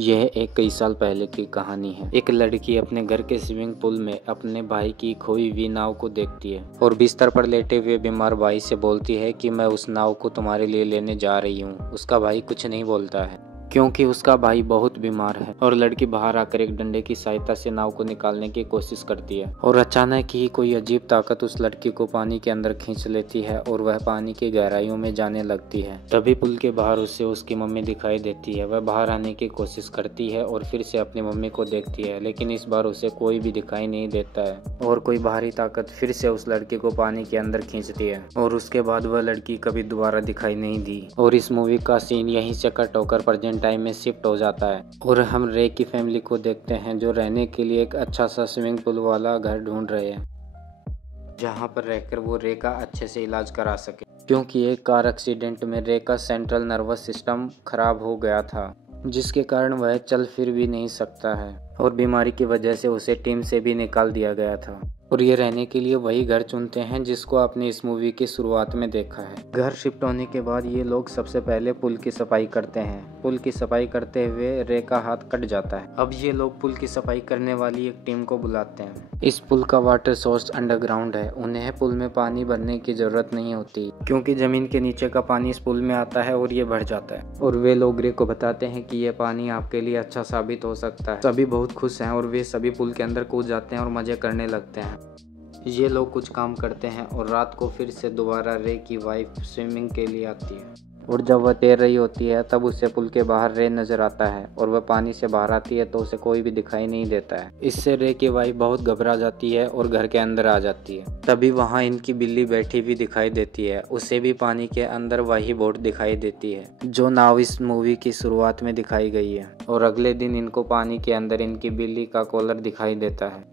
यह एक कई साल पहले की कहानी है। एक लड़की अपने घर के स्विमिंग पूल में अपने भाई की खोई हुई नाव को देखती है और बिस्तर पर लेटे हुए बीमार भाई से बोलती है कि मैं उस नाव को तुम्हारे लिए लेने जा रही हूँ। उसका भाई कुछ नहीं बोलता है क्योंकि उसका भाई बहुत बीमार है और लड़की बाहर आकर एक डंडे की सहायता से नाव को निकालने की कोशिश करती है और अचानक ही कोई अजीब ताकत उस लड़की को पानी के अंदर खींच लेती है और वह पानी की गहराइयों में जाने लगती है। तभी पुल के बाहर उसे उसकी मम्मी दिखाई देती है। वह बाहर आने की कोशिश करती है और फिर से अपनी मम्मी को देखती है, लेकिन इस बार उसे कोई भी दिखाई नहीं देता है और कोई बाहरी ताकत फिर से उस लड़की को पानी के अंदर खींचती है और उसके बाद वह लड़की कभी दोबारा दिखाई नहीं दी। और इस मूवी का सीन यहीं से कट होकर प्रेजेंट टाइम में शिफ्ट हो जाता है और हम रे की फैमिली को देखते हैं जो रहने के लिए एक अच्छा सा स्विमिंग पूल वाला घर ढूंढ रहे हैं जहां पर रहकर वो रे का अच्छे से इलाज करा सके, क्योंकि एक कार एक्सीडेंट में रे का सेंट्रल नर्वस सिस्टम खराब हो गया था जिसके कारण वह चल फिर भी नहीं सकता है और बीमारी की वजह से उसे टीम से भी निकाल दिया गया था। और ये रहने के लिए वही घर चुनते हैं जिसको आपने इस मूवी की शुरुआत में देखा है। घर शिफ्ट होने के बाद ये लोग सबसे पहले पुल की सफाई करते हैं। पुल की सफाई करते हुए रे का हाथ कट जाता है। अब ये लोग पुल की सफाई करने वाली एक टीम को बुलाते हैं। इस पुल का वाटर सोर्स अंडरग्राउंड है। उन्हें पुल में पानी भरने की जरूरत नहीं होती क्योंकि जमीन के नीचे का पानी इस पुल में आता है और ये भर जाता है। और वे लोग रे को बताते हैं कि ये पानी आपके लिए अच्छा साबित हो सकता है। सभी बहुत खुश हैं और वे सभी पुल के अंदर कूद जाते हैं और मजे करने लगते हैं। ये लोग कुछ काम करते हैं और रात को फिर से दोबारा रे की वाइफ स्विमिंग के लिए आती है और जब वह तैर रही होती है तब उसे पुल के बाहर रे नजर आता है और वह पानी से बाहर आती है तो उसे कोई भी दिखाई नहीं देता है। इससे रे की वाइफ बहुत घबरा जाती है और घर के अंदर आ जाती है। तभी वहाँ इनकी बिल्ली बैठी हुई दिखाई देती है। उसे भी पानी के अंदर वही बोट दिखाई देती है जो नाव इस मूवी की शुरुआत में दिखाई गई है। और अगले दिन इनको पानी के अंदर इनकी बिल्ली का कॉलर दिखाई देता है।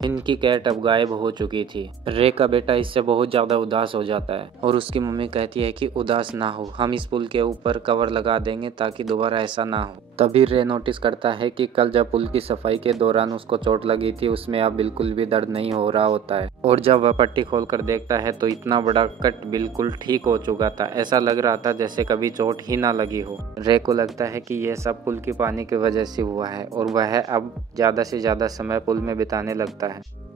इनकी कैट अब गायब हो चुकी थी। रे का बेटा इससे बहुत ज्यादा उदास हो जाता है और उसकी मम्मी कहती है कि उदास ना हो, हम इस पुल के ऊपर कवर लगा देंगे ताकि दोबारा ऐसा ना हो। तभी रे नोटिस करता है कि कल जब पुल की सफाई के दौरान उसको चोट लगी थी उसमें अब बिल्कुल भी दर्द नहीं हो रहा होता है और जब वह पट्टी खोलकर देखता है तो इतना बड़ा कट बिल्कुल ठीक हो चुका था। ऐसा लग रहा था जैसे कभी चोट ही ना लगी हो। रे को लगता है कि यह सब पुल की पानी की वजह से हुआ है और वह अब ज्यादा से ज्यादा समय पुल में बिताने लगता है।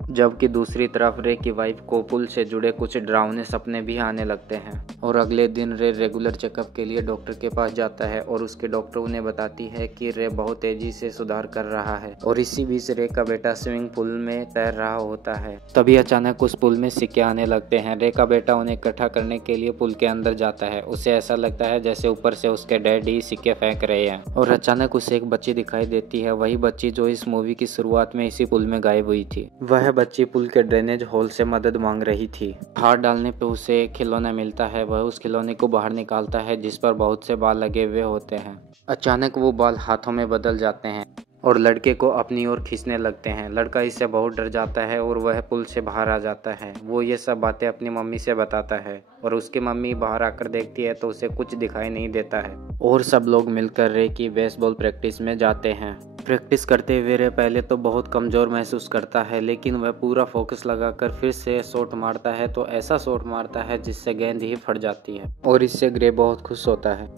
जबकि दूसरी तरफ रे की वाइफ को पुल से जुड़े कुछ डरावने सपने भी आने लगते हैं और अगले दिन रे रेगुलर चेकअप के लिए डॉक्टर के पास जाता है और उसके डॉक्टर उन्हें बताती है कि रे बहुत तेजी से सुधार कर रहा है। और इसी बीच रे का बेटा स्विमिंग पूल में तैर रहा होता है। तभी अचानक उस पुल में सिक्के आने लगते हैं। रे का बेटा उन्हें इकट्ठा करने के लिए पुल के अंदर जाता है। उसे ऐसा लगता है जैसे ऊपर से उसके डैड ही सिक्के फेंक रहे हैं और अचानक उसे एक बच्ची दिखाई देती है, वही बच्ची जो इस मूवी की शुरुआत में इसी पुल में गायब हुई थी। वह बच्ची पुल के ड्रेनेज होल से मदद मांग रही थी। हाथ डालने पे उसे एक खिलौना मिलता है। वह उस खिलौने को बाहर निकालता है जिस पर बहुत से बाल लगे हुए होते हैं। अचानक वो बाल हाथों में बदल जाते हैं और लड़के को अपनी ओर खींचने लगते हैं। लड़का इससे बहुत डर जाता है और वह पुल से बाहर आ जाता है। वो ये सब बातें अपनी मम्मी से बताता है और उसकी मम्मी बाहर आकर देखती है तो उसे कुछ दिखाई नहीं देता है और सब लोग मिलकर रे की बेसबॉल प्रैक्टिस में जाते हैं। प्रैक्टिस करते हुए रे पहले तो बहुत कमज़ोर महसूस करता है, लेकिन वह पूरा फोकस लगाकर फिर से शॉट मारता है तो ऐसा शॉट मारता है जिससे गेंद ही फट जाती है और इससे रे बहुत खुश होता है।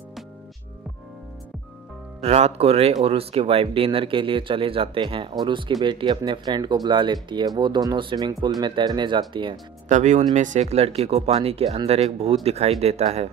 रात को रे और उसकी वाइफ डिनर के लिए चले जाते हैं और उसकी बेटी अपने फ्रेंड को बुला लेती है। वो दोनों स्विमिंग पूल में तैरने जाती है। तभी उनमें से एक लड़की को पानी के अंदर एक भूत दिखाई देता है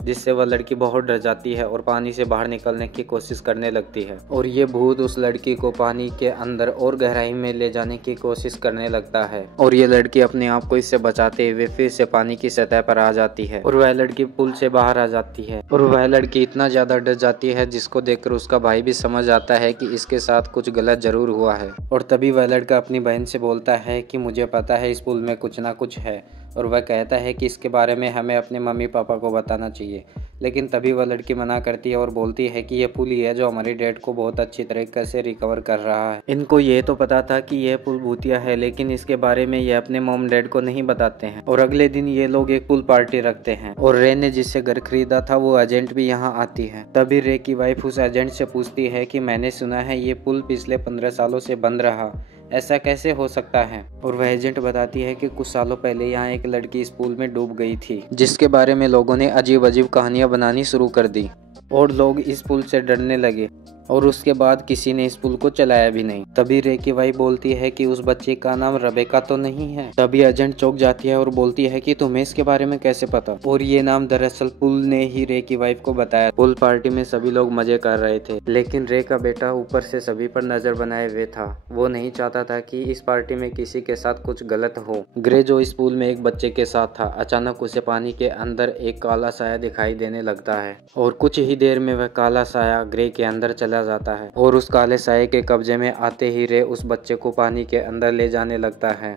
जिससे वह लड़की बहुत डर जाती है और पानी से बाहर निकलने की कोशिश करने लगती है और ये भूत उस लड़की को पानी के अंदर और गहराई में ले जाने की कोशिश करने लगता है और ये लड़की अपने आप को इससे बचाते हुए फिर से पानी की सतह पर आ जाती है और वह लड़की पुल से बाहर आ जाती है और वह लड़की इतना ज्यादा डर जाती है जिसको देखकर उसका भाई भी समझ आता है कि इसके साथ कुछ गलत जरूर हुआ है। और तभी वह लड़का अपनी बहन से बोलता है कि मुझे पता है इस पुल में कुछ ना कुछ है और वह कहता है कि इसके बारे में हमें अपने मम्मी पापा को बताना चाहिए। लेकिन तभी वह लड़की मना करती है और बोलती है कि यह पुल ही है जो हमारे डैड को बहुत अच्छी तरीके से रिकवर कर रहा है। इनको ये तो पता था कि यह पुल भूतिया है, लेकिन इसके बारे में ये अपने मॉम डैड को नहीं बताते हैं। और अगले दिन ये लोग एक पुल पार्टी रखते हैं और रे ने जिससे घर खरीदा था वो एजेंट भी यहाँ आती है। तभी रे की वाइफ उस एजेंट से पूछती है कि मैंने सुना है ये पुल पिछले 15 सालों से बंद रहा, ऐसा कैसे हो सकता है। और वह एजेंट बताती है कि कुछ सालों पहले यहाँ एक लड़की इस पुल में डूब गई थी जिसके बारे में लोगों ने अजीब अजीब कहानियां बनानी शुरू कर दी और लोग इस पुल से डरने लगे। और उसके बाद किसी ने इस पुल को चलाया भी नहीं। तभी रे की वाइफ बोलती है कि उस बच्चे का नाम रेबेका तो नहीं है। तभी एजेंट चौंक जाती है और बोलती है कि तुम्हें इसके बारे में कैसे पता। और ये नाम दरअसल पुल ने ही रे की वाइफ को बताया। पुल पार्टी में सभी लोग मजे कर रहे थे, लेकिन रे का बेटा ऊपर से सभी पर नजर बनाए हुए था। वो नहीं चाहता था कि इस पार्टी में किसी के साथ कुछ गलत हो। ग्रे जो इस पुल में एक बच्चे के साथ था, अचानक उसे पानी के अंदर एक काला साया दिखाई देने लगता है और कुछ ही देर में वह काला साया ग्रे के अंदर चला जाता है और उस काले साये के कब्जे में आते ही रे उस बच्चे को पानी के अंदर ले जाने लगता है।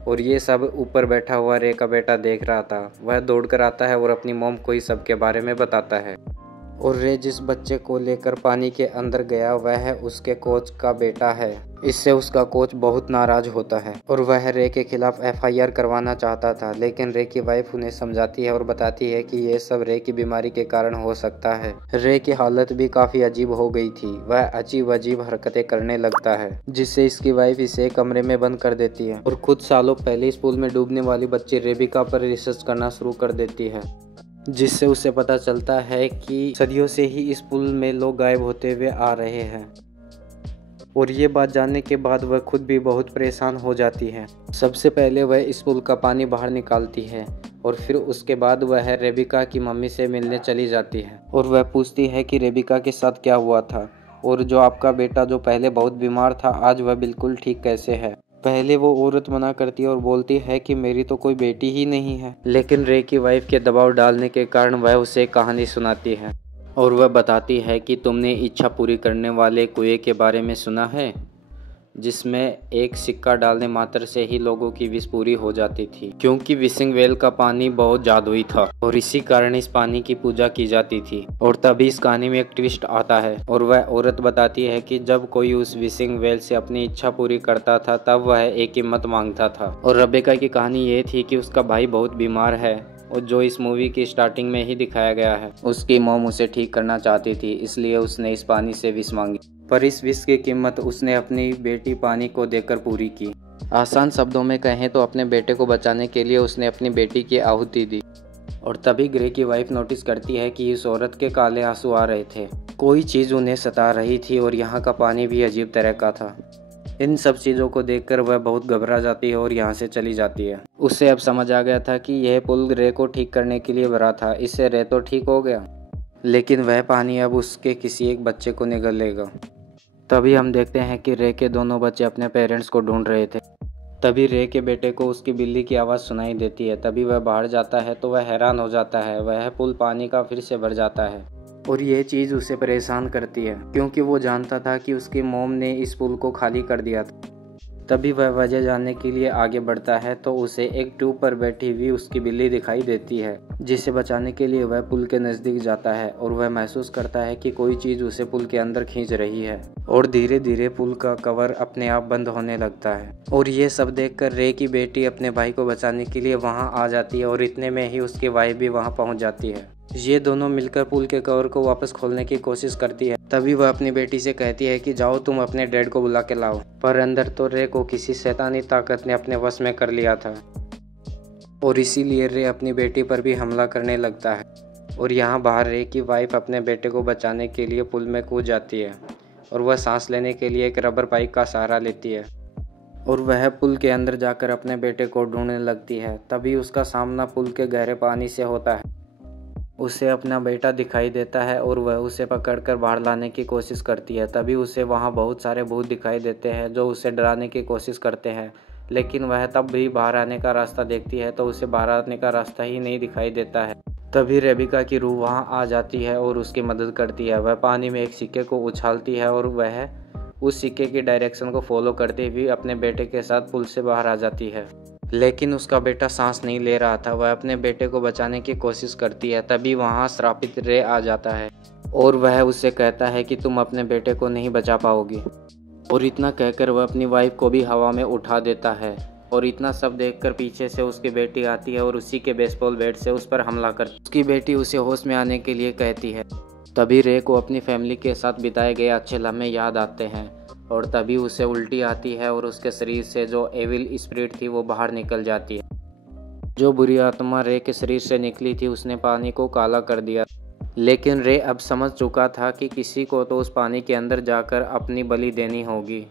और ये सब ऊपर बैठा हुआ रे का बेटा देख रहा था। वह दौड़कर आता है और अपनी मॉम को ही सब के बारे में बताता है। और रे जिस बच्चे को लेकर पानी के अंदर गया वह उसके कोच का बेटा है। इससे उसका कोच बहुत नाराज होता है और वह रे के खिलाफ FIR करवाना चाहता था, लेकिन रे की वाइफ उन्हें समझाती है और बताती है कि ये सब रे की बीमारी के कारण हो सकता है। रे की हालत भी काफी अजीब हो गई थी। वह अजीब अजीब हरकतें करने लगता है, जिससे इसकी वाइफ इसे कमरे में बंद कर देती है और खुद सालों पहले इस पुल में डूबने वाली बच्ची रेबिका पर रिसर्च करना शुरू कर देती है, जिससे उसे पता चलता है कि सदियों से ही इस पुल में लोग गायब होते हुए आ रहे हैं। और ये बात जानने के बाद वह खुद भी बहुत परेशान हो जाती है। सबसे पहले वह इस पुल का पानी बाहर निकालती है और फिर उसके बाद वह रेबिका की मम्मी से मिलने चली जाती है और वह पूछती है कि रेबिका के साथ क्या हुआ था और जो आपका बेटा जो पहले बहुत बीमार था आज वह बिल्कुल ठीक कैसे है। पहले वो औरत मना करती है और बोलती है कि मेरी तो कोई बेटी ही नहीं है, लेकिन रे की वाइफ के दबाव डालने के कारण वह उसे एक कहानी सुनाती है और वह बताती है कि तुमने इच्छा पूरी करने वाले कुएं के बारे में सुना है, जिसमें एक सिक्का डालने मात्र से ही लोगों की विश पूरी हो जाती थी, क्योंकि विशिंग वेल का पानी बहुत जादुई था और इसी कारण इस पानी की पूजा की जाती थी। और तभी इस कहानी में एक ट्विस्ट आता है और वह औरत बताती है कि जब कोई उस विशिंग वेल से अपनी इच्छा पूरी करता था तब वह एक कीमत मांगता था। और रेबेका की कहानी ये थी कि उसका भाई बहुत बीमार है और जो इस मूवी की स्टार्टिंग में ही दिखाया गया है। उसकी मॉम उसे ठीक करना चाहती थी, इसलिए उसने इस पानी से विश मांगी, पर इस विश की कीमत उसने अपनी बेटी पानी को देकर पूरी की। आसान शब्दों में कहें तो अपने बेटे को बचाने के लिए उसने अपनी बेटी की आहुति दी। और तभी ग्रे की वाइफ नोटिस करती है कि इस औरत के काले आंसू आ रहे थे। कोई चीज़ उन्हें सता रही थी और यहाँ का पानी भी अजीब तरह का था। इन सब चीज़ों को देखकर वह बहुत घबरा जाती है और यहाँ से चली जाती है। उसे अब समझ आ गया था कि यह पुल रे को ठीक करने के लिए भरा था। इससे रे तो ठीक हो गया, लेकिन वह पानी अब उसके किसी एक बच्चे को निगल लेगा। तभी हम देखते हैं कि रे के दोनों बच्चे अपने पेरेंट्स को ढूंढ रहे थे। तभी रे के बेटे को उसकी बिल्ली की आवाज़ सुनाई देती है। तभी वह बाहर जाता है तो वह हैरान हो जाता है। वह पुल पानी का फिर से भर जाता है और यह चीज़ उसे परेशान करती है, क्योंकि वो जानता था कि उसकी मॉम ने इस पुल को खाली कर दिया था। तभी वह वजह जानने के लिए आगे बढ़ता है तो उसे एक ट्यूब पर बैठी हुई उसकी बिल्ली दिखाई देती है, जिसे बचाने के लिए वह पुल के नज़दीक जाता है और वह महसूस करता है कि कोई चीज़ उसे पुल के अंदर खींच रही है और धीरे धीरे पुल का कवर अपने आप बंद होने लगता है। और ये सब देखकर रे की बेटी अपने भाई को बचाने के लिए वहाँ आ जाती है और इतने में ही उसकी वाइफ भी वहाँ पहुँच जाती है। ये दोनों मिलकर पुल के कवर को वापस खोलने की कोशिश करती है। तभी वह अपनी बेटी से कहती है कि जाओ तुम अपने डैड को बुला के लाओ, पर अंदर तो रे को किसी शैतानी ताकत ने अपने वश में कर लिया था और इसीलिए रे अपनी बेटी पर भी हमला करने लगता है। और यहाँ बाहर रे की वाइफ अपने बेटे को बचाने के लिए पुल में कूद जाती है और वह सांस लेने के लिए एक रबर पाइप का सहारा लेती है और वह पुल के अंदर जाकर अपने बेटे को ढूंढने लगती है। तभी उसका सामना पुल के गहरे पानी से होता है। उसे अपना बेटा दिखाई देता है और वह उसे पकड़कर बाहर लाने की कोशिश करती है। तभी उसे वहाँ बहुत सारे भूत दिखाई देते हैं जो उसे डराने की कोशिश करते हैं, लेकिन वह तब भी बाहर आने का रास्ता देखती है तो उसे बाहर आने का रास्ता ही नहीं दिखाई देता है। तभी रेबिका की रूह वहाँ आ जाती है और उसकी मदद करती है। वह पानी में एक सिक्के को उछालती है और वह उस सिक्के की डायरेक्शन को फॉलो करते हुए अपने बेटे के साथ पुल से बाहर आ जाती है, लेकिन उसका बेटा सांस नहीं ले रहा था। वह अपने बेटे को बचाने की कोशिश करती है। तभी वहाँ श्रापित रे आ जाता है और वह उससे कहता है कि तुम अपने बेटे को नहीं बचा पाओगी। और इतना कहकर वह अपनी वाइफ को भी हवा में उठा देता है। और इतना सब देखकर पीछे से उसकी बेटी आती है और उसी के बेसबॉल बैट से उस पर हमला करती है। उसकी बेटी उसे होश में आने के लिए कहती है। तभी रे को अपनी फैमिली के साथ बिताए गए अच्छे लम्हे याद आते हैं और तभी उसे उल्टी आती है और उसके शरीर से जो एविल स्पिरिट थी वो बाहर निकल जाती है। जो बुरी आत्मा रे के शरीर से निकली थी उसने पानी को काला कर दिया। लेकिन रे अब समझ चुका था कि किसी को तो उस पानी के अंदर जाकर अपनी बलि देनी होगी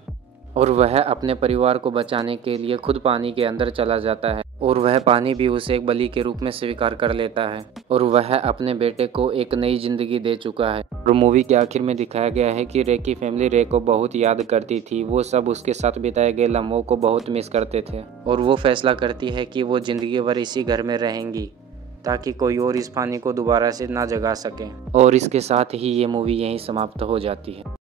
और वह अपने परिवार को बचाने के लिए खुद पानी के अंदर चला जाता है और वह पानी भी उसे एक बलि के रूप में स्वीकार कर लेता है और वह अपने बेटे को एक नई जिंदगी दे चुका है। और मूवी के आखिर में दिखाया गया है कि रे की फैमिली रे को बहुत याद करती थी, वो सब उसके साथ बिताए गए लम्हों को बहुत मिस करते थे और वो फैसला करती है कि वो जिंदगी भर इसी घर में रहेंगी ताकि कोई और इस पानी को दोबारा से ना जगा सके। और इसके साथ ही ये मूवी यहीं समाप्त हो जाती है।